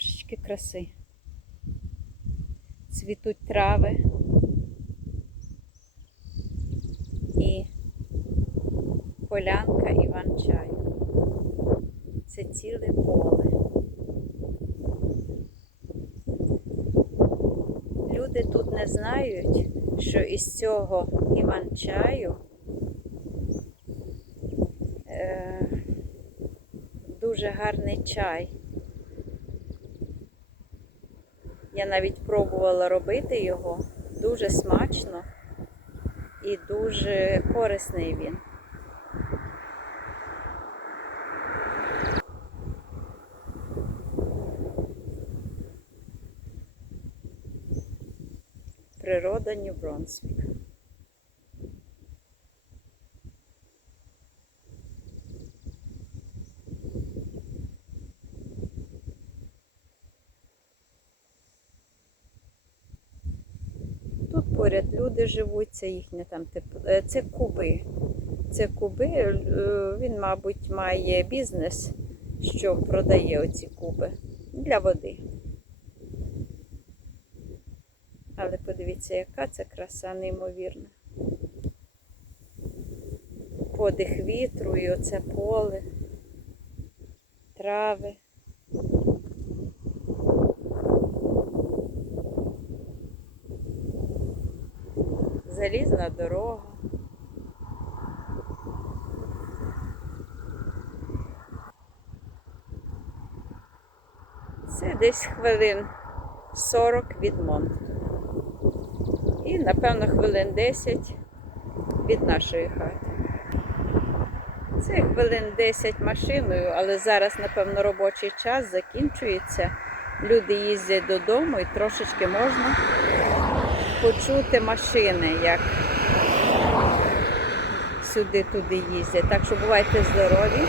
трошечки краси. Цвітуть трави і полянка Іван-чаю. Це ціле поле. Люди тут не знають, що із цього Іван-чаю е, дуже гарний чай. Я навіть пробувала робити його. Дуже смачно і дуже корисний він. Природа Нью-Бронсвік. Тут поряд люди живуть, це їхня там тип- е, це куби. Це куби. е, Він, мабуть, має бізнес, що продає оці куби для води. Але подивіться, яка це краса неймовірна. Подих вітру і оце поле, трави. Залізна дорога. Це десь хвилин 40 від Монту. І, напевно, хвилин 10 від нашої хати. Це хвилин 10 машиною, але зараз, напевно, робочий час закінчується. Люди їздять додому і трошечки можна почути машини, як сюди-туди їздять. Так що бувайте здорові.